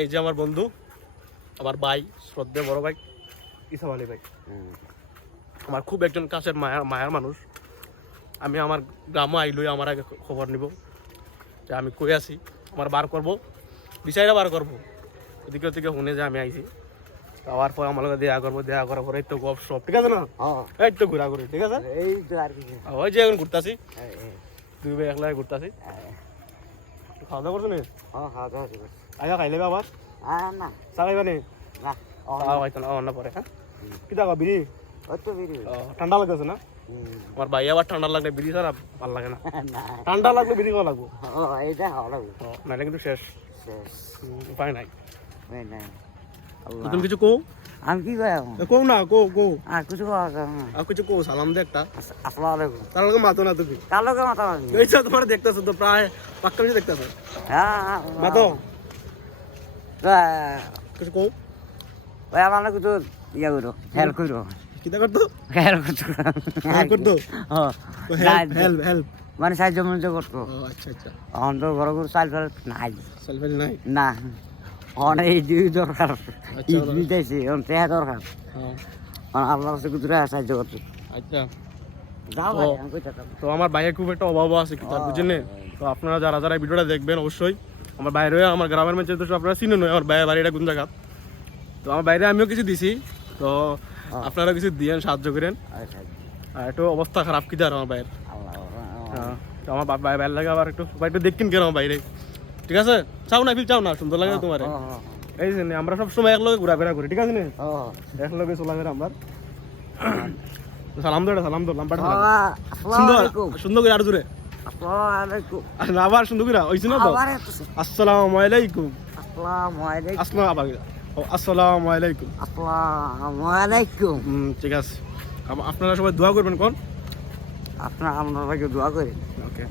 এই যে আমার বন্ধু, আমার ভাই, শ্রদ্ধেয় বড় ভাই ইসাম আলী ভাই, আমার খুব একজন কাছের মায়ার মানুষ। আমি আমার গ্রামে আইলই আমার আগে খবর নিব যে আমি কই আছি, আমার বার করবো, বিচাইরা বার করবো। এদিকে ওদিকে শুনে যে আমি আইছি, আবার পর আমার লগে দেখা করবো, দেখা করার পরে এই তো গপ সব ঠিক আছে না, এই তো ঘোরা ঘুরি ঠিক আছে। ওই যে এখন ঘুরতাছি, দুই ভাই একলা ঘুরতাছি। খাওয়া দাওয়া করছো নি? আইয়া খাইলে আবার চা খাইবা নি? না পরে। হ্যাঁ কি দেখো বিড়ি ঠান্ডা লাগতেছে না? আমার ভাই আবার ঠান্ডা লাগলে বিড়ি ছাড়া ভালো লাগে না। ঠান্ডা লাগলে বিড়ি খাওয়া লাগবো, নাহলে কিন্তু শেষ, উপায় নাই। তুমি কিছু কো? আমি কি কই কো না, কো কো আর কিছু আর কিছু কো, সালাম দে একটা। আসসালামু আলাইকুম। তার লগে মাতো না তুমি? কার লগে মাথা মারি? এই যে তোমার দেখতেছো তো, প্রায় পাক্কা মিশে দেখতেছো। হ্যাঁ মাতো কিছু কো। ওই আমার কিছু ইয়া করো, হেল্প করো। কিটা করতো? হেল্প করতো। হেল্প করতো? হেল্প হেল্প হেল্প মানে সাহায্য মনে করতো। ও আচ্ছা আচ্ছা। এখন তো বড় করে চাল ফেল নাই, সেলফি নাই না অনেক এই দুই দরকার, আচ্ছা, ঈদ দিতেছি এখন টেহা দরকার, হ্যাঁ আল্লাহ কাছে কিছু সাহায্য করছে। আচ্ছা। যাও ভাই আমি কইতাম তো আমার ভাইয়ের খুব একটা অভাব আছে কি তার বুঝেন। তো আপনারা যারা যারা ভিডিওটা দেখবেন অবশ্যই আমার বাইরে আমার গ্রামের মধ্যে তো আপনারা চিনেন আমার ভাইয়ের বাড়িটা কোন জায়গা। তো আমার বাইরে আমিও কিছু দিছি, তো আপনারা কিছু দিয়েন, সাহায্য করেন। আর একটু অবস্থা খারাপ কি আর আমার ভাইয়ের। হ্যাঁ তো আমার ভাইয়ের লাগে আবার একটু একটু দেখেন কেন আমার বাইরে, ঠিক আছে? চাও না ফিল চাও না, সুন্দর লাগে তোমার। এই যে আমরা সব সময় একলগে ঘোরাফেরা করি, ঠিক আছে না? একলগে চলাফেরা আমরা। সালাম দো, সালাম দো, লাম্বার সুন্দর সুন্দর করে আর দূরে আবার সুন্দর করে হইছে না তো? আসসালামু আলাইকুম। আসসালামু আলাইকুম। ঠিক আছে, আপনারা সবাই দোয়া করবেন কোন? আপনারা দোয়া করেন। ওকে।